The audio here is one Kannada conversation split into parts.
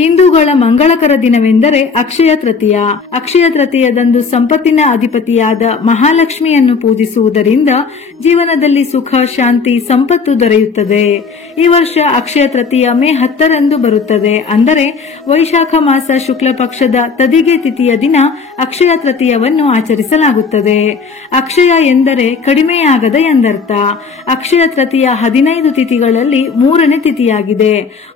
ಹಿಂದೂಗಳ ಮಂಗಳಕರ ದಿನವೆಂದರೆ ಅಕ್ಷಯ ತೃತೀಯ. ಅಕ್ಷಯ ತೃತೀಯದಂದು ಸಂಪತ್ತಿನ ಅಧಿಪತಿಯಾದ ಮಹಾಲಕ್ಷ್ಮಿಯನ್ನು ಪೂಜಿಸುವುದರಿಂದ ಜೀವನದಲ್ಲಿ ಸುಖ, ಶಾಂತಿ, ಸಂಪತ್ತು ದೊರೆಯುತ್ತದೆ. ಈ ವರ್ಷ ಅಕ್ಷಯ ತೃತೀಯ ಮೇ 10ರಂದು ಬರುತ್ತದೆ. ಅಂದರೆ ವೈಶಾಖ ಮಾಸ ಶುಕ್ಲ ಪಕ್ಷದ ತದಿಗೆ ತಿಥಿಯ ದಿನ ಅಕ್ಷಯ ತೃತೀಯವನ್ನು ಆಚರಿಸಲಾಗುತ್ತದೆ. ಅಕ್ಷಯ ಎಂದರೆ ಕಡಿಮೆಯಾಗದ ಎಂದರ್ಥ. ಅಕ್ಷಯ ತೃತೀಯ 15 ತಿಥಿಗಳಲ್ಲಿ 3ನೇ ತಿಥಿಯಾಗಿದೆ.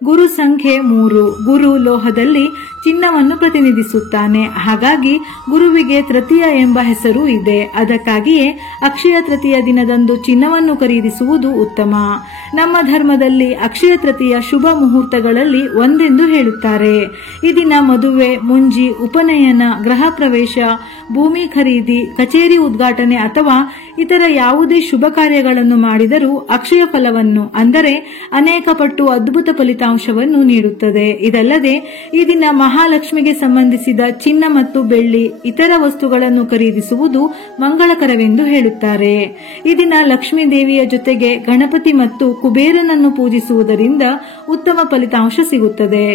ಗುರು ಸಂಖ್ಯೆ 3. ಗುರು ಲೋಹದಲ್ಲಿ ಚಿನ್ನವನ್ನು ಪ್ರತಿನಿಧಿಸುತ್ತಾನೆ. ಹಾಗಾಗಿ ಗುರುವಿಗೆ ತೃತೀಯ ಎಂಬ ಹೆಸರು ಇದೆ. ಅದಕ್ಕಾಗಿಯೇ ಅಕ್ಷಯ ತೃತೀಯ ದಿನದಂದು ಚಿನ್ನವನ್ನು ಖರೀದಿಸುವುದು ಉತ್ತಮ. ನಮ್ಮ ಧರ್ಮದಲ್ಲಿ ಅಕ್ಷಯ ತೃತೀಯ ಶುಭ ಮುಹೂರ್ತಗಳಲ್ಲಿ ಒಂದೆಂದು ಹೇಳುತ್ತಾರೆ. ಈ ದಿನ ಮದುವೆ, ಮುಂಜಿ, ಉಪನಯನ, ಗೃಹ ಪ್ರವೇಶ, ಭೂಮಿ ಖರೀದಿ, ಕಚೇರಿ ಉದ್ಘಾಟನೆ ಅಥವಾ ಇತರ ಯಾವುದೇ ಶುಭ ಕಾರ್ಯಗಳನ್ನು ಮಾಡಿದರೂ ಅಕ್ಷಯ ಫಲವನ್ನು ಅಂದರೆ ಅನೇಕ ಪಟ್ಟು ಅದ್ಭುತ ಫಲಿತಾಂಶವನ್ನು ನೀಡುತ್ತದೆ. ಇದಲ್ಲದೆ ಈ ದಿನ ಮಹಾಲಕ್ಷ್ಮಿಗೆ ಸಂಬಂಧಿಸಿದ ಚಿನ್ನ ಮತ್ತು ಬೆಳ್ಳಿ ಇತರ ವಸ್ತುಗಳನ್ನು ಖರೀದಿಸುವುದು ಮಂಗಳಕರವೆಂದು ಹೇಳುತ್ತಾರೆ. ಈ ದಿನ ಲಕ್ಷ್ಮೀ ದೇವಿಯ ಜೊತೆಗೆ ಗಣಪತಿ ಮತ್ತು ಕುಬೇರನನ್ನು ಪೂಜಿಸುವುದರಿಂದ ಉತ್ತಮ ಫಲಿತಾಂಶ ಸಿಗುತ್ತದೆ.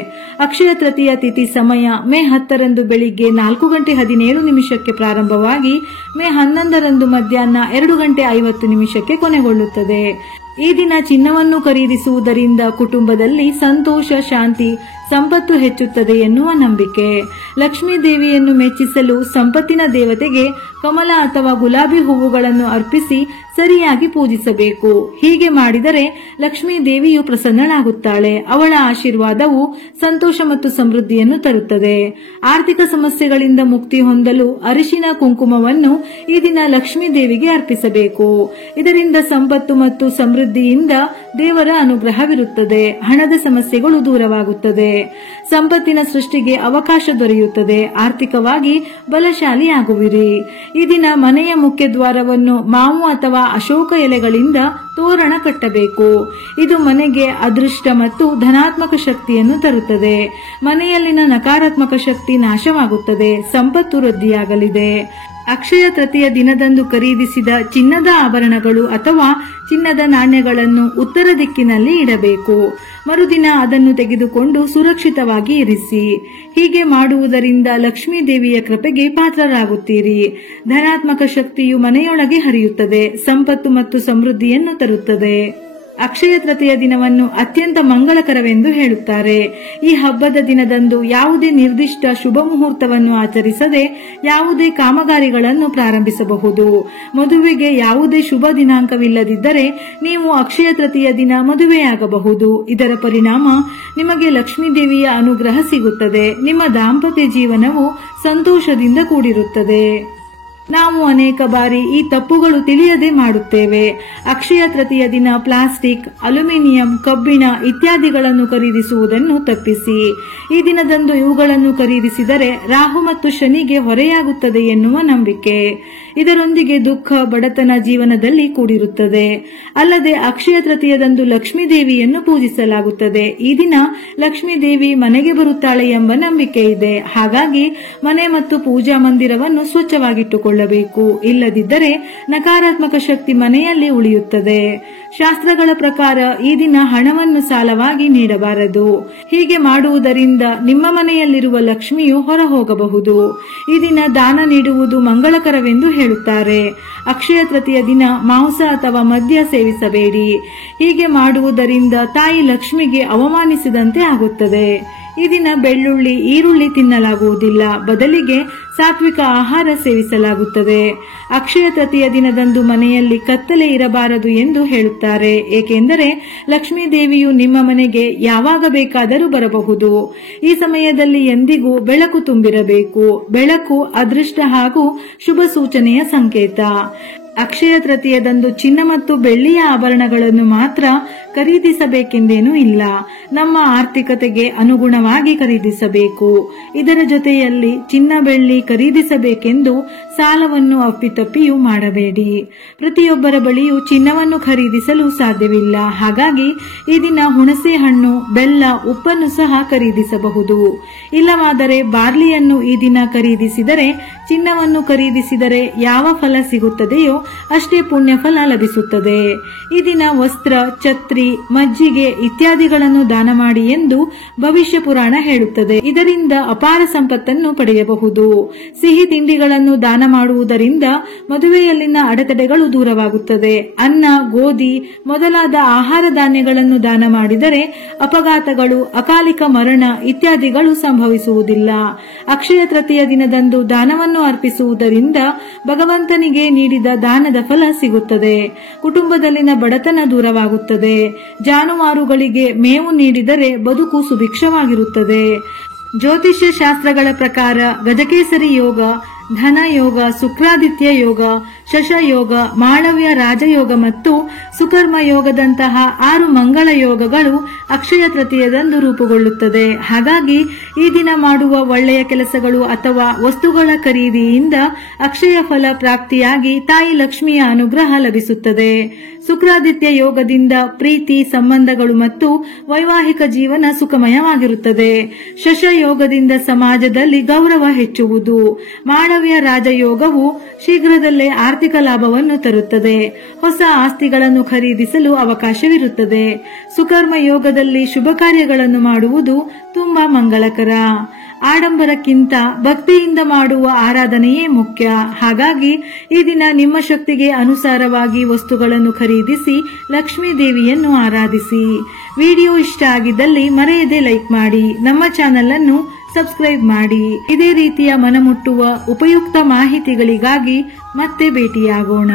ಅಕ್ಷಯ ತೃತೀಯ ತಿಥಿ ಸಮಯ ಮೇ 10ರಂದು ಬೆಳಿಗ್ಗೆ 4:17 ಪ್ರಾರಂಭವಾಗಿ ಮೇ 11ರಂದು ಮಧ್ಯಾಹ್ನ 2:50 ಕೊನೆಗೊಳ್ಳುತ್ತದೆ. ಈ ದಿನ ಚಿನ್ನವನ್ನು ಖರೀದಿಸುವುದರಿಂದ ಕುಟುಂಬದಲ್ಲಿ ಸಂತೋಷ, ಶಾಂತಿ, ಸಂಪತ್ತು ಹೆಚ್ಚುತ್ತದೆ ಎನ್ನುವ ನಂಬಿಕೆ. ಲಕ್ಷ್ಮೀ ದೇವಿಯನ್ನು ಮೆಚ್ಚಿಸಲು ಸಂಪತ್ತಿನ ದೇವತೆಗೆ ಕಮಲ ಅಥವಾ ಗುಲಾಬಿ ಹೂವುಗಳನ್ನು ಅರ್ಪಿಸಿ ಸರಿಯಾಗಿ ಪೂಜಿಸಬೇಕು. ಹೀಗೆ ಮಾಡಿದರೆ ಲಕ್ಷ್ಮೀ ದೇವಿಯು ಪ್ರಸನ್ನಳಾಗುತ್ತಾಳೆ. ಅವಳ ಆಶೀರ್ವಾದವು ಸಂತೋಷ ಮತ್ತು ಸಮೃದ್ಧಿಯನ್ನು ತರುತ್ತದೆ. ಆರ್ಥಿಕ ಸಮಸ್ಯೆಗಳಿಂದ ಮುಕ್ತಿ ಹೊಂದಲು ಅರಿಶಿನ ಕುಂಕುಮವನ್ನು ಈ ದಿನ ಲಕ್ಷ್ಮೀ ದೇವಿಗೆ ಅರ್ಪಿಸಬೇಕು. ಇದರಿಂದ ಸಂಪತ್ತು ಮತ್ತು ಸಮೃದ್ಧಿಯಿಂದ ದೇವರ ಅನುಗ್ರಹವಿರುತ್ತದೆ. ಹಣದ ಸಮಸ್ಯೆಗಳು ದೂರವಾಗುತ್ತದೆ. ಸಂಪತ್ತಿನ ಸೃಷ್ಟಿಗೆ ಅವಕಾಶ ದೊರೆಯುತ್ತದೆ. ಆರ್ಥಿಕವಾಗಿ ಬಲಶಾಲಿಯಾಗುವಿರಿ. ಈ ದಿನ ಮನೆಯ ಮುಖ್ಯ ದ್ವಾರವನ್ನು ಮಾವು ಅಥವಾ ಅಶೋಕ ಎಲೆಗಳಿಂದ ತೋರಣ ಕಟ್ಟಬೇಕು. ಇದು ಮನೆಗೆ ಅದೃಷ್ಟ ಮತ್ತು ಧನಾತ್ಮಕ ಶಕ್ತಿಯನ್ನು ತರುತ್ತದೆ. ಮನೆಯಲ್ಲಿನ ನಕಾರಾತ್ಮಕ ಶಕ್ತಿ ನಾಶವಾಗುತ್ತದೆ. ಸಂಪತ್ತು ವೃದ್ಧಿಯಾಗಲಿದೆ. ಅಕ್ಷಯ ತೃತೀಯ ದಿನದಂದು ಖರೀದಿಸಿದ ಚಿನ್ನದ ಆಭರಣಗಳು ಅಥವಾ ಚಿನ್ನದ ನಾಣ್ಯಗಳನ್ನು ಉತ್ತರ ದಿಕ್ಕಿನಲ್ಲಿ ಇಡಬೇಕು. ಮರುದಿನ ಅದನ್ನು ತೆಗೆದುಕೊಂಡು ಸುರಕ್ಷಿತವಾಗಿ ಇರಿಸಿ. ಹೀಗೆ ಮಾಡುವುದರಿಂದ ಲಕ್ಷ್ಮೀ ದೇವಿಯ ಕೃಪೆಗೆ ಪಾತ್ರರಾಗುತ್ತೀರಿ. ಧನಾತ್ಮಕ ಶಕ್ತಿಯು ಮನೆಯೊಳಗೆ ಹರಿಯುತ್ತದೆ. ಸಂಪತ್ತು ಮತ್ತು ಸಮೃದ್ಧಿಯನ್ನು ತರುತ್ತದೆ. ಅಕ್ಷಯ ತೃತೀಯ ದಿನವನ್ನು ಅತ್ಯಂತ ಮಂಗಳಕರವೆಂದು ಹೇಳುತ್ತಾರೆ. ಈ ಹಬ್ಬದ ದಿನದಂದು ಯಾವುದೇ ನಿರ್ದಿಷ್ಟ ಶುಭ ಮುಹೂರ್ತವನ್ನು ಆಚರಿಸದೆ ಯಾವುದೇ ಕಾಮಗಾರಿಗಳನ್ನು ಪ್ರಾರಂಭಿಸಬಹುದು. ಮದುವೆಗೆ ಯಾವುದೇ ಶುಭ ದಿನಾಂಕವಿಲ್ಲದಿದ್ದರೆ ನೀವು ಅಕ್ಷಯ ತೃತೀಯ ದಿನ ಮದುವೆಯಾಗಬಹುದು. ಇದರ ಪರಿಣಾಮ ನಿಮಗೆ ಲಕ್ಷ್ಮೀ ದೇವಿಯ ಅನುಗ್ರಹ ಸಿಗುತ್ತದೆ. ನಿಮ್ಮ ದಾಂಪತ್ಯ ಜೀವನವು ಸಂತೋಷದಿಂದ ಕೂಡಿರುತ್ತದೆ. ನಾವು ಅನೇಕ ಬಾರಿ ಈ ತಪ್ಪುಗಳು ತಿಳಿಯದೆ ಮಾಡುತ್ತೇವೆ. ಅಕ್ಷಯ ತೃತೀಯ ದಿನ ಪ್ಲಾಸ್ಟಿಕ್, ಅಲ್ಯೂಮಿನಿಯಂ, ಕಬ್ಬಿಣ ಇತ್ಯಾದಿಗಳನ್ನು ಖರೀದಿಸುವುದನ್ನು ತಪ್ಪಿಸಿ. ಈ ದಿನದಂದು ಇವುಗಳನ್ನು ಖರೀದಿಸಿದರೆ ರಾಹು ಮತ್ತು ಶನಿಗೆ ಹೊರೆಯಾಗುತ್ತದೆ ಎನ್ನುವ ನಂಬಿಕೆ. ಇದರೊಂದಿಗೆ ದುಃಖ, ಬಡತನ ಜೀವನದಲ್ಲಿ ಕೂಡಿರುತ್ತದೆ. ಅಲ್ಲದೆ ಅಕ್ಷಯ ತೃತೀಯದಂದು ಲಕ್ಷ್ಮೀ ದೇವಿಯನ್ನು ಪೂಜಿಸಲಾಗುತ್ತದೆ. ಈ ದಿನ ಲಕ್ಷ್ಮೀ ದೇವಿ ಮನೆಗೆ ಬರುತ್ತಾಳೆ ಎಂಬ ನಂಬಿಕೆ ಇದೆ. ಹಾಗಾಗಿ ಮನೆ ಮತ್ತು ಪೂಜಾ ಮಂದಿರವನ್ನು ಸ್ವಚ್ಛವಾಗಿಟ್ಟುಕೊಳ್ಳಬೇಕು. ಇಲ್ಲದಿದ್ದರೆ ನಕಾರಾತ್ಮಕ ಶಕ್ತಿ ಮನೆಯಲ್ಲಿ ಉಳಿಯುತ್ತದೆ. ಶಾಸ್ತ್ರಗಳ ಪ್ರಕಾರ ಈ ದಿನ ಹಣವನ್ನು ಸಾಲವಾಗಿ ನೀಡಬಾರದು. ಹೀಗೆ ಮಾಡುವುದರಿಂದ ನಿಮ್ಮ ಮನೆಯಲ್ಲಿರುವ ಲಕ್ಷ್ಮಿಯು ಹೊರ ಹೋಗಬಹುದು. ಈ ದಿನ ದಾನ ನೀಡುವುದು ಮಂಗಳಕರವೆಂದು ಹೇಳುತ್ತಾರೆ. ಅಕ್ಷಯ ತೃತೀಯ ದಿನ ಮಾಂಸ ಅಥವಾ ಮದ್ಯ ಸೇವಿಸಬೇಡಿ. ಹೀಗೆ ಮಾಡುವುದರಿಂದ ತಾಯಿ ಲಕ್ಷ್ಮಿಗೆ ಅವಮಾನಿಸಿದಂತೆ ಆಗುತ್ತದೆ. ಈ ದಿನ ಬೆಳ್ಳುಳ್ಳಿ, ಈರುಳ್ಳಿ ತಿನ್ನಲಾಗುವುದಿಲ್ಲ. ಬದಲಿಗೆ ಸಾತ್ವಿಕ ಆಹಾರ ಸೇವಿಸಲಾಗುತ್ತದೆ. ಅಕ್ಷಯ ತೃತೀಯ ದಿನದಂದು ಮನೆಯಲ್ಲಿ ಕತ್ತಲೆ ಇರಬಾರದು ಎಂದು ಹೇಳುತ್ತಾರೆ. ಏಕೆಂದರೆ ಲಕ್ಷ್ಮೀ ದೇವಿಯು ನಿಮ್ಮ ಮನೆಗೆ ಯಾವಾಗ ಬೇಕಾದರೂ ಬರಬಹುದು. ಈ ಸಮಯದಲ್ಲಿ ಎಂದಿಗೂ ಬೆಳಕು ತುಂಬಿರಬೇಕು. ಬೆಳಕು ಅದೃಷ್ಟ ಹಾಗೂ ಶುಭ ಸೂಚನೆಯ ಸಂಕೇತ. ಅಕ್ಷಯ ತೃತೀಯದಂದು ಚಿನ್ನ ಮತ್ತು ಬೆಳ್ಳಿಯ ಆಭರಣಗಳನ್ನು ಮಾತ್ರ ಖರೀದಿಸಬೇಕೆಂದೇನೂ ಇಲ್ಲ. ನಮ್ಮ ಆರ್ಥಿಕತೆಗೆ ಅನುಗುಣವಾಗಿ ಖರೀದಿಸಬೇಕು. ಇದರ ಜೊತೆಯಲ್ಲಿ ಚಿನ್ನ, ಬೆಳ್ಳಿ ಖರೀದಿಸಬೇಕೆಂದು ಸಾಲವನ್ನು ಅಪ್ಪಿತಪ್ಪಿಯೂ ಮಾಡಬೇಡಿ. ಪ್ರತಿಯೊಬ್ಬರ ಬಳಿಯೂ ಚಿನ್ನವನ್ನು ಖರೀದಿಸಲು ಸಾಧ್ಯವಿಲ್ಲ. ಹಾಗಾಗಿ ಈ ದಿನ ಹುಣಸೆ ಹಣ್ಣು, ಬೆಲ್ಲ, ಉಪ್ಪನ್ನು ಸಹ ಖರೀದಿಸಬಹುದು. ಇಲ್ಲವಾದರೆ ಬಾರ್ಲಿಯನ್ನು ಈ ದಿನ ಖರೀದಿಸಿದರೆ, ಚಿನ್ನವನ್ನು ಖರೀದಿಸಿದರೆ ಯಾವ ಫಲ ಸಿಗುತ್ತದೆಯೋ ಅಷ್ಟೇ ಪುಣ್ಯ ಫಲ ಲಭಿಸುತ್ತದೆ. ಈ ದಿನ ವಸ್ತ್ರ, ಛತ್ರಿ, ನೀರು, ಮಜ್ಜಿಗೆ ಇತ್ಯಾದಿಗಳನ್ನು ದಾನ ಮಾಡಿ ಎಂದು ಭವಿಷ್ಯ ಪುರಾಣ ಹೇಳುತ್ತದೆ. ಇದರಿಂದ ಅಪಾರ ಸಂಪತ್ತನ್ನು ಪಡೆಯಬಹುದು. ಸಿಹಿ ತಿಂಡಿಗಳನ್ನು ದಾನ ಮಾಡುವುದರಿಂದ ಮದುವೆಯಲ್ಲಿನ ಅಡೆತಡೆಗಳು ದೂರವಾಗುತ್ತದೆ. ಅನ್ನ, ಗೋಧಿ ಮೊದಲಾದ ಆಹಾರ ಧಾನ್ಯಗಳನ್ನು ದಾನ ಮಾಡಿದರೆ ಅಪಘಾತಗಳು, ಅಕಾಲಿಕ ಮರಣ ಇತ್ಯಾದಿಗಳು ಸಂಭವಿಸುವುದಿಲ್ಲ. ಅಕ್ಷಯ ತೃತೀಯ ದಿನದಂದು ದಾನವನ್ನು ಅರ್ಪಿಸುವುದರಿಂದ ಭಗವಂತನಿಗೆ ನೀಡಿದ ದಾನದ ಫಲ ಸಿಗುತ್ತದೆ. ಕುಟುಂಬದಲ್ಲಿನ ಬಡತನ ದೂರವಾಗುತ್ತದೆ. ಜಾನುವಾರುಗಳಿಗೆ ಮೇವು ನೀಡಿದರೆ ಬದುಕು ಸುಭಿಕ್ಷವಾಗಿರುತ್ತದೆ. ಜ್ಯೋತಿಷ್ಯ ಶಾಸ್ತ್ರಗಳ ಪ್ರಕಾರ ಗಜಕೇಸರಿ ಯೋಗ, ಧನ ಯೋಗ, ಶುಕ್ರಾದಿತ್ಯ ಯೋಗ, ಶಶಯೋಗ, ಮಾಳವ್ಯ ರಾಜಯೋಗ ಮತ್ತು ಸುಕರ್ಮ ಯೋಗದಂತಹ 6 ಮಂಗಳ ಯೋಗಗಳು ಅಕ್ಷಯ ತೃತೀಯದಂದು ರೂಪುಗೊಳ್ಳುತ್ತದೆ. ಹಾಗಾಗಿ ಈ ದಿನ ಮಾಡುವ ಒಳ್ಳೆಯ ಕೆಲಸಗಳು ಅಥವಾ ವಸ್ತುಗಳ ಖರೀದಿಯಿಂದ ಅಕ್ಷಯ ಫಲ ಪ್ರಾಪ್ತಿಯಾಗಿ ತಾಯಿ ಲಕ್ಷ್ಮಿಯ ಅನುಗ್ರಹ ಲಭಿಸುತ್ತದೆ. ಶುಕ್ರಾದಿತ್ಯ ಯೋಗದಿಂದ ಪ್ರೀತಿ, ಸಂಬಂಧಗಳು ಮತ್ತು ವೈವಾಹಿಕ ಜೀವನ ಸುಖಮಯವಾಗಿರುತ್ತದೆ. ಶಶಯೋಗದಿಂದ ಸಮಾಜದಲ್ಲಿ ಗೌರವ ಹೆಚ್ಚುವುದು. ಮಾಳವ್ಯ ರಾಜಯೋಗವು ಶೀಘ್ರದಲ್ಲೇ ಆರ್ಥಿಕ ಲಾಭವನ್ನು ತರುತ್ತದೆ. ಹೊಸ ಆಸ್ತಿಗಳನ್ನು ಖರೀದಿಸಲು ಅವಕಾಶವಿರುತ್ತದೆ. ಸುಕರ್ಮ ಯೋಗದಲ್ಲಿ ಶುಭ ಕಾರ್ಯಗಳನ್ನು ಮಾಡುವುದು ತುಂಬಾ ಮಂಗಳಕರ. ಆಡಂಬರಕ್ಕಿಂತ ಭಕ್ತಿಯಿಂದ ಮಾಡುವ ಆರಾಧನೆಯೇ ಮುಖ್ಯ. ಹಾಗಾಗಿ ಈ ದಿನ ನಿಮ್ಮ ಶಕ್ತಿಗೆ ಅನುಸಾರವಾಗಿ ವಸ್ತುಗಳನ್ನು ಖರೀದಿಸಿ ಲಕ್ಷ್ಮೀ ದೇವಿಯನ್ನು ಆರಾಧಿಸಿ. ವಿಡಿಯೋ ಇಷ್ಟ ಆಗಿದ್ದಲ್ಲಿ ಮರೆಯದೆ ಲೈಕ್ ಮಾಡಿ, ನಮ್ಮ ಚಾನೆಲ್ ಅನ್ನು ಸಬ್ಸ್ಕ್ರೈಬ್ ಮಾಡಿ. ಇದೇ ರೀತಿಯ ಮನಮುಟ್ಟುವ ಉಪಯುಕ್ತ ಮಾಹಿತಿಗಳಿಗಾಗಿ ಮತ್ತೆ ಭೇಟಿಯಾಗೋಣ.